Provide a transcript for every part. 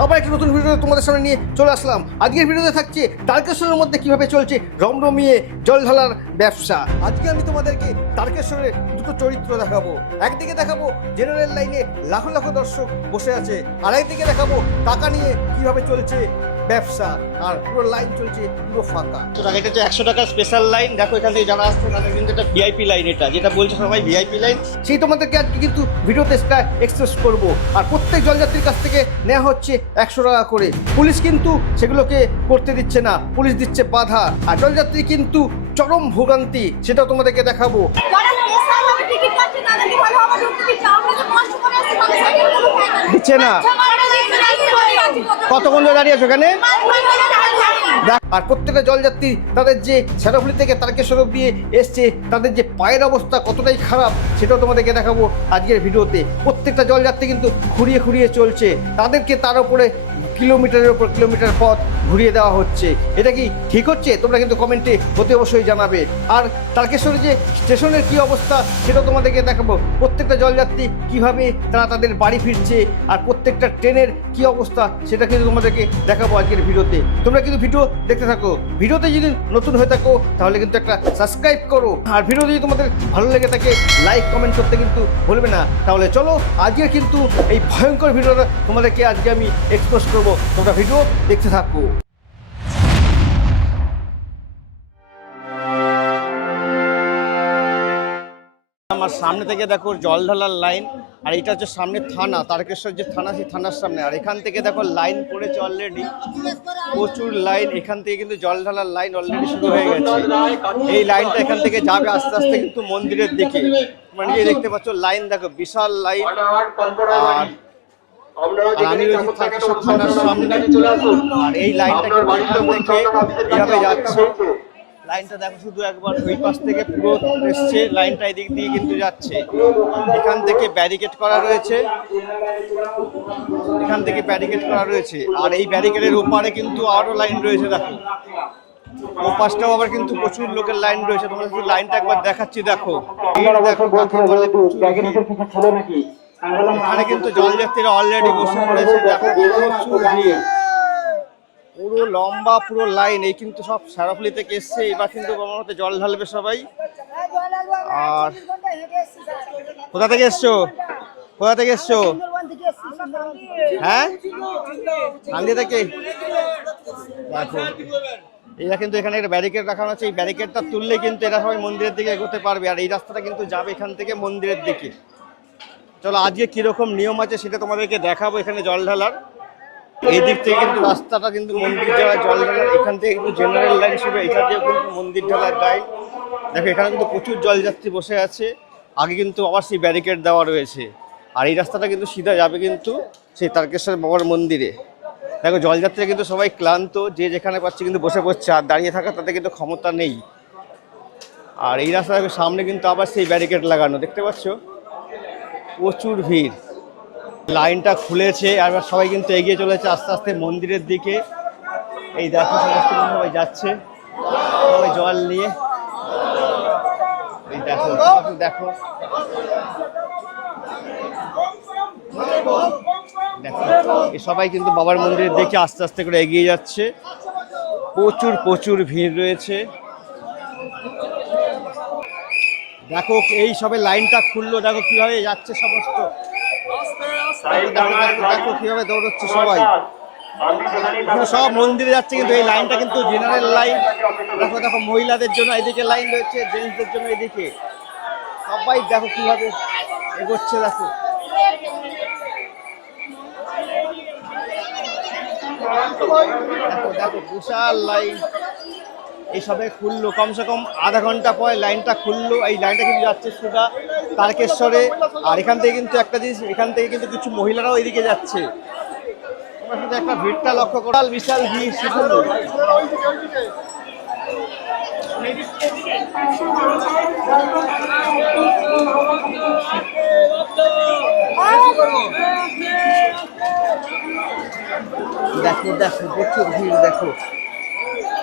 আবার একটা নতুন ভিডিও তোমাদের সামনে নিয়ে চলে আসলাম। আজকের ভিডিওতে থাকছে তারকেশ্বরের মধ্যে কীভাবে চলছে রমরমিয়ে জল ঢালার ব্যবসা। আজকে আমি তোমাদেরকে তারকেশ্বরের দুটো চরিত্র দেখাবো। একদিকে দেখাবো জেনারেল লাইনে লাখো লাখো দর্শক বসে আছে আর একদিকে দেখাবো টাকা নিয়ে কীভাবে চলছে ব্যবসা আর পুরো লাইন চলছে পুরো ফাঁকা। এটা হচ্ছে একশো টাকার স্পেশাল লাইন দেখো এখান থেকে যারা আসছে তাদের কিন্তু এটা ভিআইপি লাইন এটা। যেটা বলছে সবাই ভিআইপি লাইন সেই তোমাদেরকে আজকে কিন্তু ভিডিওতে এক্সপ্রেস করব। আর প্রত্যেক জলযাত্রীর কাছ থেকে নেওয়া হচ্ছে একশো টাকা করে। পুলিশ কিন্তু সেগুলোকে করতে দিচ্ছে না। পুলিশ দিচ্ছে বাধা। আর জলযাত্রী কিন্তু চরম ভোগান্তি সেটাও তোমাদেরকে দেখাবো দিচ্ছে না কতক্ষণ ধরে দাঁড়িয়ে আছো এখানে আর প্রত্যেকটা জলযাত্রী তাদের যে সেরাফুলি থেকে তারকেশ্বর দিয়ে এসছে তাদের যে পায়ের অবস্থা কতটাই খারাপ সেটাও তোমাদেরকে দেখাবো আজকের ভিডিওতে প্রত্যেকটা জলযাত্রী কিন্তু খুঁড়িয়ে খুঁড়িয়ে চলছে তাদেরকে তার উপরে কিলোমিটারের উপর কিলোমিটার পথ ঘুরিয়ে দেওয়া হচ্ছে। এটা কি ঠিক হচ্ছে? তোমরা কিন্তু কমেন্টে অতি অবশ্যই জানাবে। আর তারকেশ্বরে যে স্টেশনের কি অবস্থা, সেটাও তোমাদেরকে দেখাবো। প্রত্যেকটা জলযাত্রী কীভাবে তারা তাদের বাড়ি ফিরছে আর প্রত্যেকটা ট্রেনের কি অবস্থা, সেটা কিন্তু তোমাদেরকে দেখাবো আজকের ভিডিওতে। তোমরা কিন্তু ভিডিও দেখতে থাকো। ভিডিওতে যদি নতুন হয়ে থাকো, তাহলে কিন্তু একটা সাবস্ক্রাইব করো। আর ভিডিও যদি তোমাদের ভালো লেগে থাকে, লাইক, কমেন্ট করতে কিন্তু ভুলবে না। তাহলে চলো আজকে কিন্তু এই ভয়ঙ্কর ভিডিওটা তোমাদেরকে আজকে আমি এক্সপোজ করব। তোমরা ভিডিও দেখতে থাকো। সামনে থেকে দেখো জল ঢালার লাইন, আর এটা হচ্ছে সামনে থানা, তারকেশ্বর যে থানা, সেই থানার সামনে। আর এখান থেকে দেখো লাইন পড়েছে অলরেডি প্রচুর লাইন, এখান থেকে কিন্তু জল ঢালার লাইন অলরেডি শুরু হয়ে গেছে। এই লাইনটা এখান থেকে যাবে আস্তে আস্তে কিন্তু মন্দিরের দিকে। মানে নিজে দেখতে পাচ্ছ, লাইন দেখো, বিশাল লাইন। আর থানার সামনে। আর এই লাইনটা কিন্তু যাচ্ছে। লাইনটা দেখো শুধু একবার ওই পাশ থেকে পুরো এসছে লাইনটা এদিক দিয়ে কিন্তু যাচ্ছে। এখান থেকে ব্যারিকেড করা রয়েছে। এখান থেকে ব্যারিকেড করা রয়েছে। আর এই ব্যারিকেডের ওপারে কিন্তু আরও লাইন রয়েছে দেখো। ও পাশটাও আবার কিন্তু প্রচুর লোকের লাইন রয়েছে। তোমরা শুধু লাইনটা একবার দেখাচ্ছি দেখো। এখানে কিন্তু জলযাত্রীরা অলরেডি বসে পড়েছে দেখো। প্রচুর ভিড়। পুরো লম্বা, পুরো লাইন এই কিন্তু সব সারাফলি থেকে এসছে। এবার কিন্তু মতে জল ঢালবে সবাই। আর কোথা থেকে এসছো? কোথা থেকে এসছো? হ্যাঁ? নান্দি থেকে? দেখো, এরা কিন্তু এখানে একটা ব্যারিকেড রাখানো আছে। এই ব্যারিকেডটা তুললে কিন্তু এরা সবাই মন্দিরের দিকে এগোতে পারবে। আর এই রাস্তাটা কিন্তু যাবে এখান থেকে মন্দিরের দিকে। চলো, আজকে কীরকম নিয়ম আছে সেটা তোমাদেরকে দেখাবো এখানে জল ঢালার। এই দিক থেকে কিন্তু রাস্তাটা কিন্তু মন্দির যাওয়ার জল এখান থেকে কিন্তু জেনারেল লাইন হিসেবে এটা দিয়েও কিন্তু মন্দির ঢালার লাইন দেখো, এখানে কিন্তু প্রচুর জলযাত্রী বসে আছে। আগে কিন্তু আবার সেই ব্যারিকেড দেওয়া রয়েছে। আর এই রাস্তাটা কিন্তু সিধা যাবে কিন্তু সেই তারকেশ্বর বাবার মন্দিরে। দেখো, জলযাত্রীরা কিন্তু সবাই ক্লান্ত, যে যেখানে পাচ্ছে কিন্তু বসে পড়ছে আর দাঁড়িয়ে থাকা তাতে কিন্তু ক্ষমতা নেই। আর এই রাস্তা দেখো, সামনে কিন্তু আবার সেই ব্যারিকেড লাগানো, দেখতে পাচ্ছ? প্রচুর ভিড়। লাইনটা খুলেছে আর এবার সবাই কিন্তু এগিয়ে চলেছে আস্তে আস্তে মন্দিরের দিকে। এই দেখো সমস্ত সবাই যাচ্ছে, সবাই জল নিয়ে। এই দেখো দেখো দেখো। সবাই কিন্তু বাবার মন্দিরের দিকে আস্তে আস্তে করে এগিয়ে যাচ্ছে। প্রচুর প্রচুর ভিড় রয়েছে। দেখো, এই সবে লাইনটা খুললো, দেখো কীভাবে যাচ্ছে সমস্ত। দেখো, কীভাবে দৌড়চ্ছে সবাই। সব মন্দিরে যাচ্ছে কিন্তু এই লাইনটা কিন্তু জেনারেল লাইন দেখো দেখো মহিলাদের জন্য এদিকে লাইন রয়েছে জেন্টসদের জন্য এদিকে। সবাই দেখো কীভাবে এগোচ্ছে দেখো। দেখো দেখো বিশাল লাইন এই সবে খুললো। কমসে কম আধা ঘণ্টা পরে লাইনটা খুললো। এই লাইনটা কিন্তু যাচ্ছে সুদা তারকেশ্বরে। আর এখান থেকে কিন্তু একটা জিনিস, এখান থেকে কিন্তু কিছু মহিলারাও এদিকে যাচ্ছে। একটা ভিড়টা লক্ষ্য করাল বিশাল ভিড় দেখো দেখো, প্রচুর ভিড়, দেখো।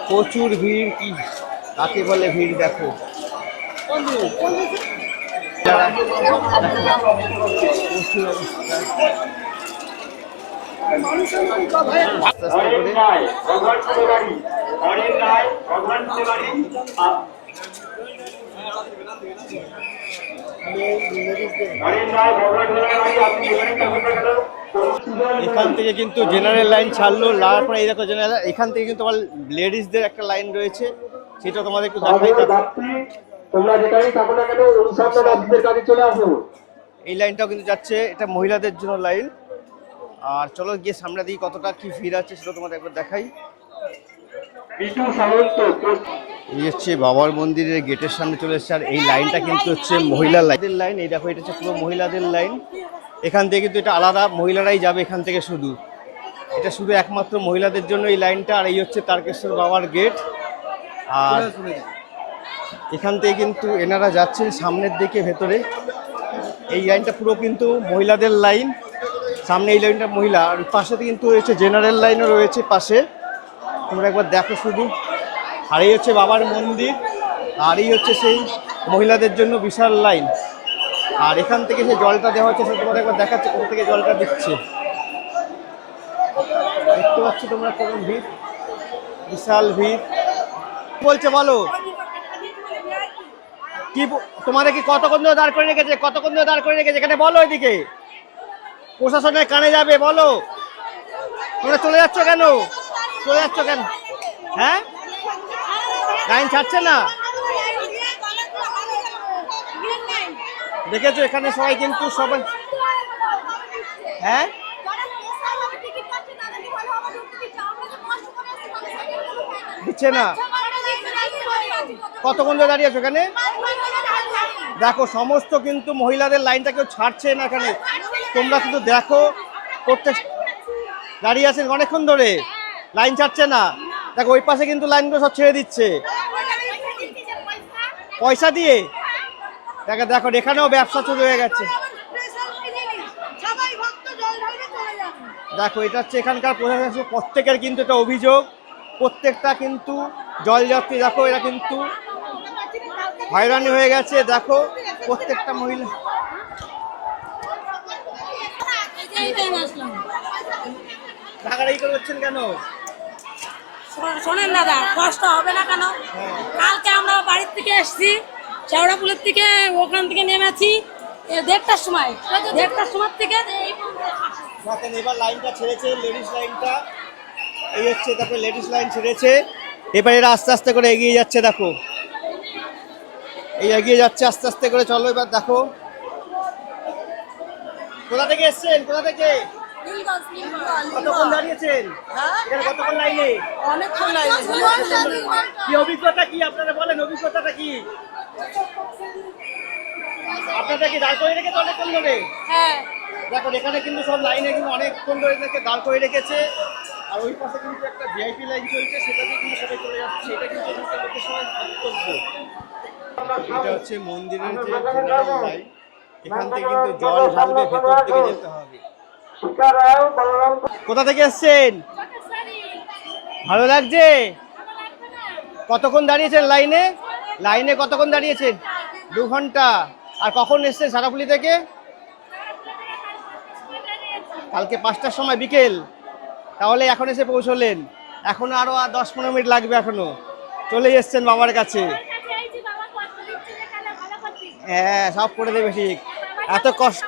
প্রচুর ভিড় কি কাকে বলে ভিড় দেখো। আপনি এখানে থেকে কিন্তু জেনারেল লাইন ছাড়লো লাগার পরে এই দেখো জেনারেল এখান থেকে কিন্তু আবার লেডিসদের একটা লাইন রয়েছে সেটা তোমাদের একটু দেখাই তোমরা যেখানেই থাকো না কেন অনুসন্ধান কাছে চলে আসো। এই লাইনটাও কিন্তু যাচ্ছে এটা মহিলাদের জন্য লাইন আর চলো গিয়ে সামনে দিকে কতটা কি ভিড় আছে সেটা তোমাদের একবার দেখাই। এই হচ্ছে বাবার মন্দিরের গেটের সামনে চলে এসেছে আর এই লাইনটা কিন্তু হচ্ছে মহিলা লাইনের লাইন এই দেখো এটা হচ্ছে পুরো মহিলাদের লাইন এখান থেকে কিন্তু এটা আলাদা, মহিলারাই যাবে এখান থেকে শুধু। এটা শুধু একমাত্র মহিলাদের জন্য এই লাইনটা, আর এই হচ্ছে তারকেশ্বর বাবার গেট। আর এখান থেকে কিন্তু এনারা যাচ্ছেন সামনের দিকে, ভেতরে। এই লাইনটা পুরো কিন্তু মহিলাদের লাইন। সামনে এই লাইনটা মহিলা, আর পাশে কিন্তু রয়েছে জেনারেল লাইনও রয়েছে পাশে। তোমরা একবার দেখো শুধু। আর এই হচ্ছে বাবার মন্দির, আর এই হচ্ছে সেই মহিলাদের জন্য বিশাল লাইন। আর এখান থেকে যে জলটা দেওয়া হচ্ছে, সেটা তোমাদের একবার দেখাচ্ছে, কোথা থেকে জলটা দিচ্ছে। দেখতে পাচ্ছ তোমরা কেমন ভিড়? বিশাল ভিড়। বলছে বলো? কি তোমাদের কি কতক্ষণ ধরে দাঁড় করে রেখেছে? কতক্ষণ ধরে দাঁড় করে রেখেছে? এখানে বলো এদিকে প্রশাসনের কানে যাবে, বলো। তোমরা চলে যাচ্ছ কেন? চলে যাচ্ছ কেন? হ্যাঁ? লাইন ছাড়ছে না? দেখেছ, এখানে সবাই কিন্তু সবাই হ্যাঁ? দিচ্ছে না। কতক্ষণ ধরে দাঁড়িয়ে আছো এখানে? দেখো, সমস্ত কিন্তু মহিলাদের লাইনটা কেউ ছাড়ছে না এখানে। তোমরা শুধু দেখো, প্রত্যেক দাঁড়িয়ে আছেন অনেকক্ষণ ধরে। লাইন ছাড়ছে না। দেখো, ওই পাশে কিন্তু লাইনগুলো সব ছেড়ে দিচ্ছে। পয়সা দিয়ে? দেখো দেখো এখানেও ব্যবসা শুরু হয়ে গেছে। দেখো এটা হচ্ছে এখানকার প্রশাসন প্রত্যেকের কিন্তু এটা অভিযোগ। প্রত্যেকটা কিন্তু জলযাত্রী দেখো এরা কিন্তু হয়রানি হয়ে গেছে দেখো প্রত্যেকটা মহিলা টাকাটা কেন? শোনেন দাদা কষ্ট হবে না কেন? কালকে আমরা বাড়ির থেকে এসেছি শেওড়াপুলের থেকে ওখান থেকে নেমেছি দেড়টার সময় দেড়টার সময় থেকে এই পর্যন্ত আসা। দেখেন এবার লাইনটা ছেড়েছে লেডিস লাইনটা। এই হচ্ছে দেখো লেডিস লাইন ছেড়েছে। এবার এরা আস্তে আস্তে করে এগিয়ে যাচ্ছে দেখো। এই এগিয়ে যাচ্ছে আস্তে আস্তে করে চলো এবার দেখো। কোথা থেকে এসছেন? কোথা থেকে? কতক্ষণ দাঁড়িয়েছেন? কতক্ষণ লাইনে? অনেকক্ষণ লাগে কি অভিজ্ঞতা কি আপনারা বলেন? অভিজ্ঞতাটা কি? আপনাদের কি দাঁড় করে রেখেছে অনেকক্ষণ ধরে? হ্যাঁ। দেখো এখানে কিন্তু সব লাইনে কিন্তু অনেকক্ষণ ধরে এদেরকে দাঁড় করে রেখেছে। আর ওই পাশে কিন্তু একটা ভিআইপি লাইন চলছে সেটাতে কিন্তু সবাই চলে যাচ্ছে। এটা কিন্তু লোকের এটা হচ্ছে মন্দিরের যে জেনারেল লাইন এখান থেকে কিন্তু জল ঢালবে ভেতর দিকে যেতে হবে। কোথা থেকে এসছেন? ভালো লাগছে? কতক্ষণ দাঁড়িয়েছেন লাইনে লাইনে কতক্ষণ দাঁড়িয়েছেন? দু ঘণ্টা। আর কখন এসছেন সারাপুলি থেকে? কালকে পাঁচটার সময়, বিকেল। তাহলে এখন এসে পৌঁছলেন। এখনও আরও আর দশ পনেরো মিনিট লাগবে এখনও। চলে এসছেন বাবার কাছে। হ্যাঁ সব করে দেবে ঠিক। এত কষ্ট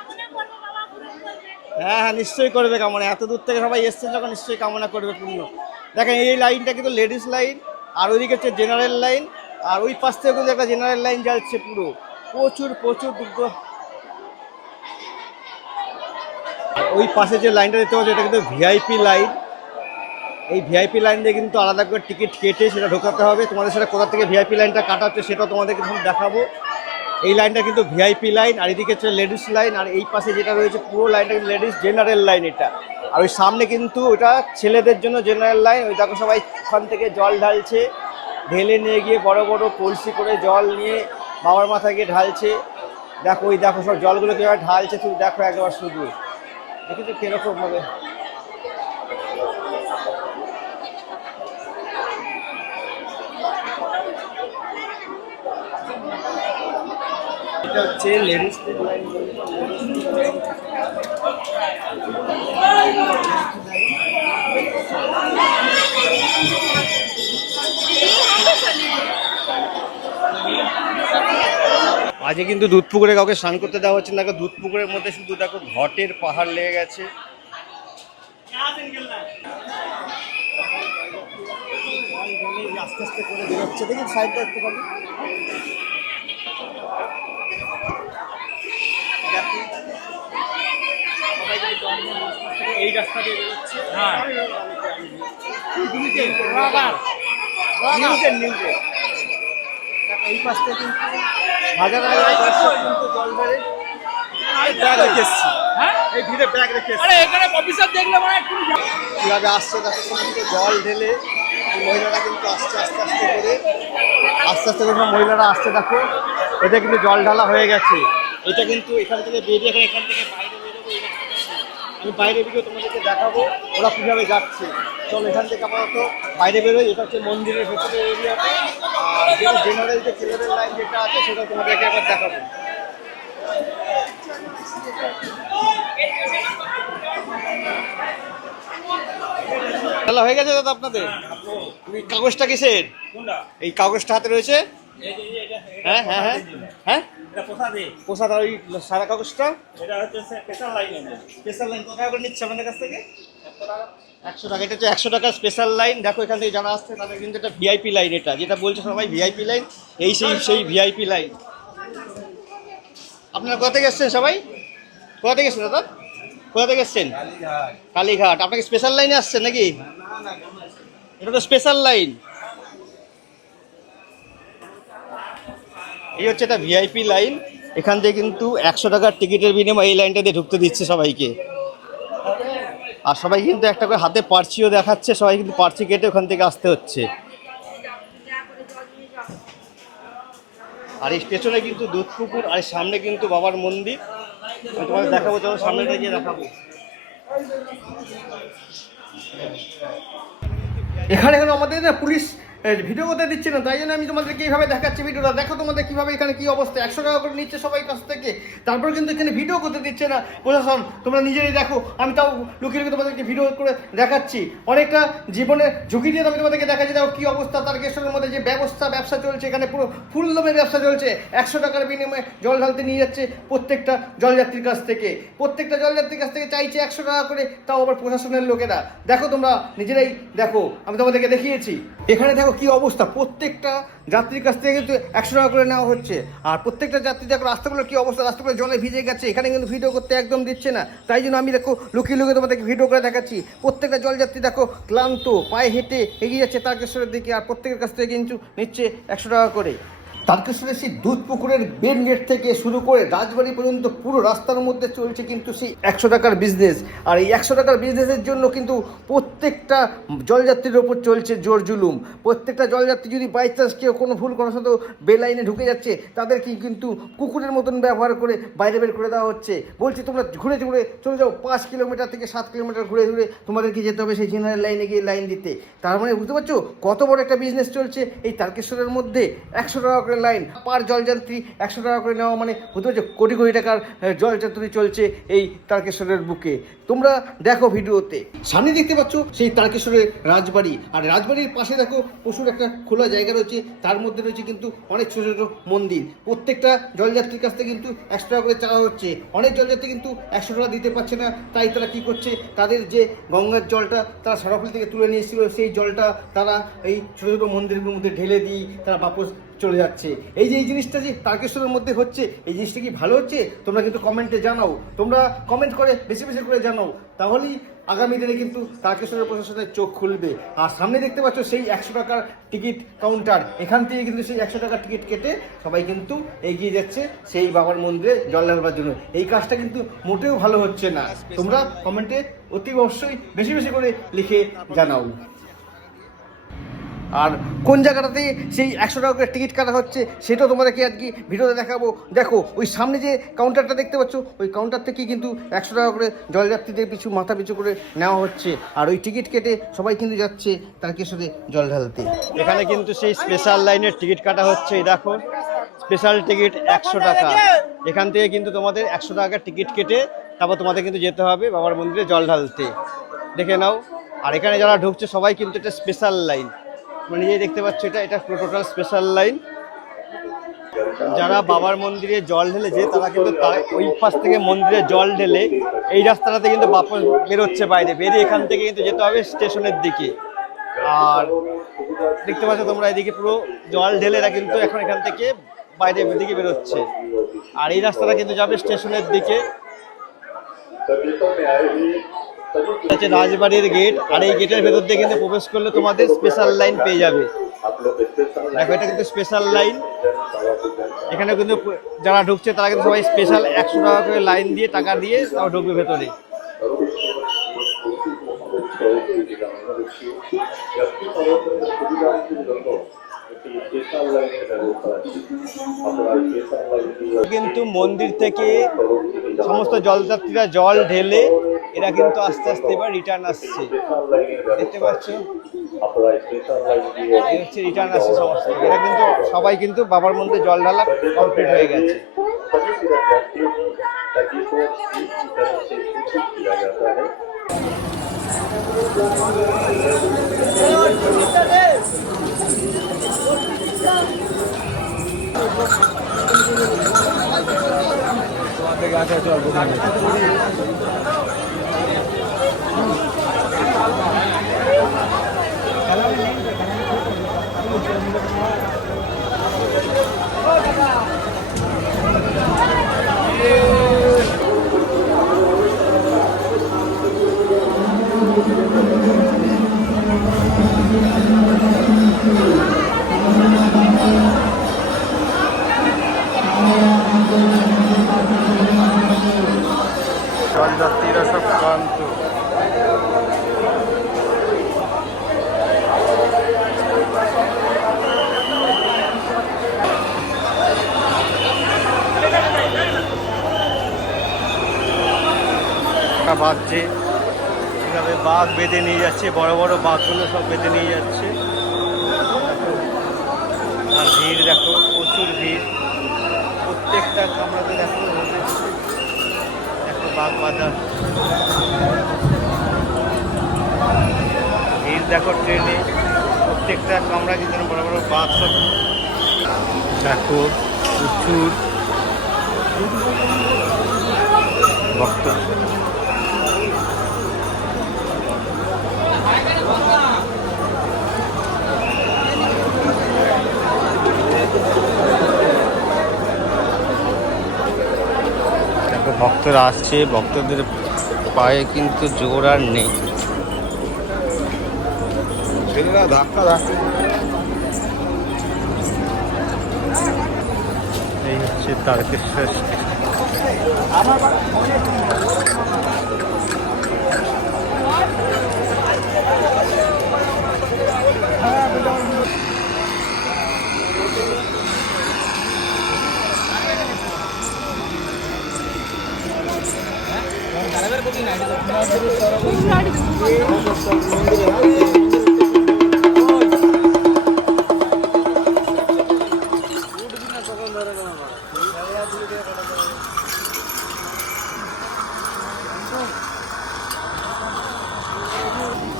হ্যাঁ হ্যাঁ নিশ্চয়ই করবে কামনা। এত দূর থেকে সবাই এসছেন যখন নিশ্চয়ই কামনা করবে পূর্ণ। দেখেন, এই লাইনটা কিন্তু লেডিস লাইন আর ওইদিকে হচ্ছে জেনারেল লাইন আর ওই পাশ থেকে কিন্তু একটা জেনারেল লাইন যাচ্ছে পুরো। প্রচুর প্রচুর দুগ্ধ। ওই পাশে যে লাইনটা দেখতে পাচ্ছ, এটা কিন্তু ভিআইপি লাইন এই ভিআইপি লাইন দিয়ে কিন্তু আলাদা করে টিকিট কেটে সেটা ঢোকাতে হবে। তোমাদের সেটা কোথা থেকে ভিআইপি লাইনটা কাটা হচ্ছে সেটাও তোমাদেরকে তখন দেখাবো। এই লাইনটা কিন্তু ভিআইপি লাইন আর এদিকে হচ্ছে লেডিস লাইন আর এই পাশে যেটা রয়েছে পুরো লাইনটা কিন্তু লেডিস জেনারেল লাইন এটা। আর ওই সামনে কিন্তু ওটা ছেলেদের জন্য জেনারেল লাইন ওই দেখো সবাই ওখান থেকে জল ঢালছে। ঢেলে নিয়ে গিয়ে বড় বড় কলসি করে জল নিয়ে বাবার মাথায় গিয়ে ঢালছে। দেখো, ওই দেখো সব জলগুলো কীভাবে ঢালছে, তুমি দেখো একবার শুধু। দেখেছ কীরকম ভাবে এটা হচ্ছে লেডিস আজকে কিন্তু দুধ পুকুরে কাউকে স্নান করতে দেওয়া হচ্ছে না। দুধ পুকুরের মধ্যে শুধু দেখো ঘটের পাহাড় লেগে গেছে। আস্তে আস্তে করে বেরোচ্ছে। দেখি সাইডটা একটু পাবো এই রাস্তা দিয়ে বেরোচ্ছে হ্যাঁ নিউজের এই কিন্তু হাজার হাজার দর্শক কিন্তু জল ধরে ব্যাগ রেখে এসছি। এই ভিড়ে ব্যাগ রেখে এসছি। এখানে অফিসার দেখলে মানে একটু কীভাবে আসছে দেখো জল ঢেলে মহিলারা কিন্তু আসছে আস্তে আস্তে করে। আস্তে আস্তে করে মহিলারা আসছে দেখো। এটা কিন্তু জল ঢালা হয়ে গেছে। এটা কিন্তু এখান থেকে বেরিয়ে এখানে এখান থেকে বাইরে বেরোবো। আমি বাইরে বেরিয়ে তোমাদেরকে দেখাবো ওরা কীভাবে যাচ্ছে। চল এখান থেকে আপাতত বাইরে বেরোই এটা হচ্ছে মন্দিরের ভেতরে এরিয়াতে আর যেটা জেনারেল যে ছেলেদের লাইন যেটা আছে সেটা তোমাদেরকে একবার দেখাবো। খেলা হয়ে গেছে দাদা আপনাদের? এই কাগজটা কিসের? এই কাগজটা হাতে রয়েছে? হ্যাঁ হ্যাঁ হ্যাঁ। হ্যাঁ? পোষা ওই সারা কাগজটা? স্পেশাল লাইন টাকা করে নিচ্ছে আপনাদের কাছ থেকে? একশো টাকা, এটা হচ্ছে একশো টাকা স্পেশাল লাইন দেখো, এখান থেকে যারা আসছে, তাদের কিন্তু একটা ভিআইপি লাইন এটা। যেটা বলছে সবাই ভিআইপি লাইন এই সেই সেই ভিআইপি লাইন আপনারা কোথা থেকে এসছেন সবাই? কোথা থেকে এসছেন, দাদা? কোথা থেকে এসছেন? কালীঘাট। আপনাকে স্পেশাল লাইনে আসছেন নাকি? এটা তো স্পেশাল লাইন এই হচ্ছে একটা ভিআইপি লাইন এখান থেকে কিন্তু একশো টাকার টিকিটের বিনিময়ে এই লাইনটা দিয়ে ঢুকতে দিচ্ছে সবাইকে। আর সবাই কিন্তু একটা করে হাতে পার্চিও দেখাচ্ছে, সবাই কিন্তু পার্চি কেটে ওখান থেকে আসতে হচ্ছে। আর এই স্টেশনে কিন্তু দুধ পুকুর আর সামনে কিন্তু বাবার মন্দির। তোমাদের দেখাবো, চলো সামনেটা গিয়ে দেখাবো। এখানে এখানে আমাদের পুলিশ ভিডিও করতে দিচ্ছে না, তাই জন্য আমি তোমাদেরকে এইভাবে দেখাচ্ছি ভিডিওটা। দেখো তোমাদের কীভাবে এখানে কি অবস্থা, একশো টাকা করে নিচ্ছে সবাই কাছ থেকে। তারপর কিন্তু এখানে ভিডিও করতে দিচ্ছে না। প্রশাসন, তোমরা নিজেরাই দেখো, আমি তাও লুকিয়ে লুকিয়ে তোমাদেরকে ভিডিও করে দেখাচ্ছি। অনেকটা জীবনের ঝুঁকি দিয়ে আমি তোমাদেরকে দেখাচ্ছি, দেখো কি অবস্থা, তার কেশরের মধ্যে যে ব্যবস্থা, ব্যবসা চলছে, এখানে পুরো ফুল দমে ব্যবসা চলছে। একশো টাকার বিনিময়ে জল ঢালতে নিয়ে যাচ্ছে প্রত্যেকটা জলযাত্রীর কাছ থেকে। প্রত্যেকটা জলযাত্রীর কাছ থেকে চাইছে একশো টাকা করে, তাও আবার প্রশাসনের লোকেরা। দেখো তোমরা নিজেরাই দেখো, আমি তোমাদেরকে দেখিয়েছি। এখানে দেখো কি অবস্থা? প্রত্যেকটা যাত্রীর কাছ থেকে কিন্তু একশো টাকা করে নেওয়া হচ্ছে। আর প্রত্যেকটা যাত্রী দেখো রাস্তাগুলো কি অবস্থা? রাস্তাগুলো জলে ভিজে গেছে, এখানে কিন্তু ভিডিও করতে একদম দিচ্ছে না। তাই জন্য আমি দেখো, লুকিয়ে লুকিয়ে তোমাদেরকে ভিডিও করে দেখাচ্ছি। প্রত্যেকটা জলযাত্রী দেখো, ক্লান্ত, পায়ে হেঁটে এগিয়ে যাচ্ছে তারকেশ্বরের দিকে, আর প্রত্যেকের কাছ থেকে কিন্তু নিচ্ছে একশো টাকা করে। তারকেশ্বরের সেই দুধ পুকুরের বেন গেট থেকে শুরু করে রাজবাড়ি পর্যন্ত পুরো রাস্তার মধ্যে চলছে কিন্তু সেই একশো টাকার বিজনেস আর এই একশো টাকার বিজনেসের জন্য কিন্তু প্রত্যেকটা জলযাত্রীর ওপর চলছে জোর জুলুম। প্রত্যেকটা জলযাত্রী যদি বাই চান্স কেউ কোনো ভুল, কোনো সাথে বেলাইনে ঢুকে যাচ্ছে, তাদেরকে কিন্তু কুকুরের মতন ব্যবহার করে বাইরে বের করে দেওয়া হচ্ছে। বলছি, তোমরা ঘুরে ঘুরে চলে যাও, পাঁচ কিলোমিটার থেকে সাত কিলোমিটার ঘুরে ঘুরে তোমাদেরকে যেতে হবে সেই জেনারেল লাইনে গিয়ে লাইন দিতে। তার মানে বুঝতে পারছ? কত বড় একটা বিজনেস চলছে এই তারকেশ্বরের মধ্যে। একশো টাকা করে লাইন পার জলযাত্রী একশো টাকা করে নেওয়া মানে বুঝতে পারছ কোটি কোটি টাকার আহ, জলযাত্রী চলছে এই তারকেশ্বরের বুকে। তোমরা দেখো ভিডিওতে। সামনে দেখতে পাচ্ছ সেই তারকেশ্বরের রাজবাড়ি। আর রাজবাড়ির পাশে দেখো প্রচুর একটা খোলা জায়গা রয়েছে। তার মধ্যে রয়েছে কিন্তু অনেক ছোট ছোট মন্দির। প্রত্যেকটা জলযাত্রীর কাছ থেকে কিন্তু একশো টাকা করে চাওয়া হচ্ছে। অনেক জলযাত্রী কিন্তু একশো টাকা দিতে পারছে না। তাই তারা কি করছে? তাদের যে গঙ্গার জলটা তারা সরাফুল থেকে তুলে নিয়ে সেই জলটা তারা এই ছোট ছোট মন্দিরগুলোর মধ্যে ঢেলে দিই তারা বাপস চলে যাচ্ছে। এই যে এই জিনিসটা যে তারকেশ্বরের মধ্যে হচ্ছে, এই জিনিসটা কি ভালো হচ্ছে? তোমরা কিন্তু কমেন্টে জানাও। তোমরা কমেন্ট করে, বেশি বেশি করে জানাও। তাহলেই আগামী দিনে কিন্তু তারকেশ্বরের প্রশাসনের চোখ খুলবে। আর সামনে দেখতে পাচ্ছ সেই একশো টাকার টিকিট কাউন্টার। এখান থেকে কিন্তু সেই একশো টাকার টিকিট কেটে সবাই কিন্তু এগিয়ে যাচ্ছে সেই বাবার মন্দিরে জল ঢালবার জন্য। এই কাজটা কিন্তু মোটেও ভালো হচ্ছে না। তোমরা কমেন্টে অতি অবশ্যই বেশি বেশি করে লিখে জানাও। আর কোন জায়গাটাতে সেই একশো টাকা করে টিকিট কাটা হচ্ছে, সেটাও তোমাদেরকে আজকে ভিডিওতে দেখাবো। দেখো, ওই সামনে যে কাউন্টারটা দেখতে পাচ্ছ, ওই কাউন্টার থেকে কিন্তু একশো টাকা করে জলযাত্রীদের পিছু, মাথা পিছু করে নেওয়া হচ্ছে। আর ওই টিকিট কেটে সবাই কিন্তু যাচ্ছে তার তারকেশ্বরে জল ঢালতে। এখানে কিন্তু সেই স্পেশাল লাইনের টিকিট কাটা হচ্ছে, এই দেখো। স্পেশাল টিকিট একশো টাকা। এখান থেকে কিন্তু তোমাদের একশো টাকার টিকিট কেটে তারপর তোমাদের কিন্তু যেতে হবে বাবার মন্দিরে জল ঢালতে। দেখে নাও। আর এখানে যারা ঢুকছে, সবাই কিন্তু এটা স্পেশাল লাইন মানে নিজেই দেখতে পাচ্ছ এটা এটা টোটাল স্পেশাল লাইন যারা বাবার মন্দিরে জল ঢেলে ঢেলেছে, তারা কিন্তু ওই পাশ থেকে মন্দিরে জল ঢেলে এই রাস্তাটাতে কিন্তু বাপস বেরোচ্ছে বাইরে। বেরিয়ে এখান থেকে কিন্তু যেতে হবে স্টেশনের দিকে। আর দেখতে পাচ্ছ তোমরা এদিকে পুরো জল ঢেলে এরা কিন্তু এখন এখান থেকে বাইরে দিকে বেরোচ্ছে। আর এই রাস্তাটা কিন্তু যাবে স্টেশনের দিকে। হচ্ছে রাজবাড়ির গেট, আর এই গেটের ভেতর দিয়ে কিন্তু প্রবেশ করলে তোমাদের স্পেশাল লাইন পেয়ে যাবে। দেখো, এটা কিন্তু স্পেশাল লাইন এখানে কিন্তু যারা ঢুকছে, তারা কিন্তু সবাই স্পেশাল একশো টাকা করে লাইন দিয়ে টাকা দিয়ে তাও ঢুকবে ভেতরে। কিন্তু মন্দির থেকে সমস্ত জলযাত্রীরা জল ঢেলে এরা কিন্তু আস্তে আস্তে এবার রিটার্ন আসছে। দেখতে পাচ্ছ? এই হচ্ছে রিটার্ন আসছে সমস্ত। এরা কিন্তু, সবাই কিন্তু বাবার মন্দিরে জল ঢালা কমপ্লিট হয়ে গেছে। জলযাত্রীরা সব ক্লান্ত একটা বাজছে এভাবে বাঘ বেঁধে নিয়ে যাচ্ছে, বড় বড় বাঘগুলো সব বেঁধে নিয়ে যাচ্ছে। আর ভিড় দেখো, প্রচুর ভিড়। প্রত্যেকটা কামড়াতে দেখো দেখো বাঘ বাঁধা। ভিড় দেখো ট্রেনে, প্রত্যেকটা কামরা কিন্তু বড় বড় বাঘ সব। দেখো, প্রচুর। ভক্ত ভক্তরা আসছে ভক্তদের পায়ে কিন্তু জোর আর নেই। এই হচ্ছে তারকেশ্বর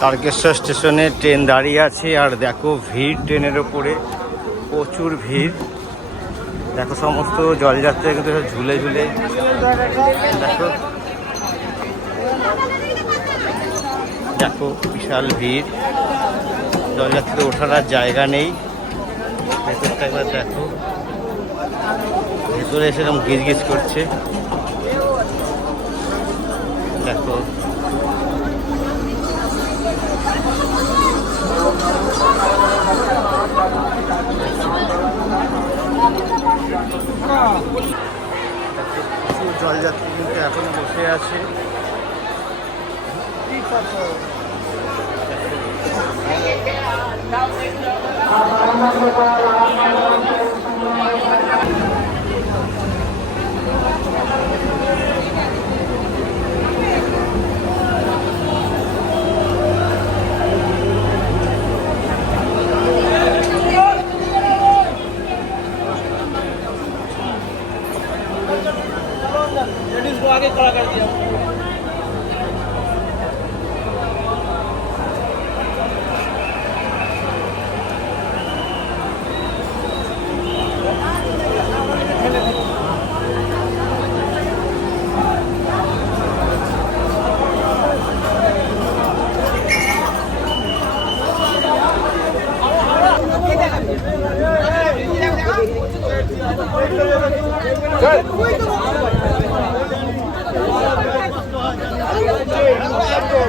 তারকেশ্বর স্টেশনে ট্রেন দাঁড়িয়ে আছে, আর দেখো ভিড় ট্রেনের ওপরে প্রচুর ভিড়। দেখো সমস্ত জলযাত্রা কিন্তু ঝুলে ঝুলে। দেখো দেখো বিশাল ভিড়। জলযাত্রীতে ওঠার আর জায়গা নেই। ভেতরটা একবার দেখো। ভেতরে এসে এরকম গিজ গিজ করছে। দেখো। জলযাত্রী কিন্তু এখনও বসে আছে। Thank you.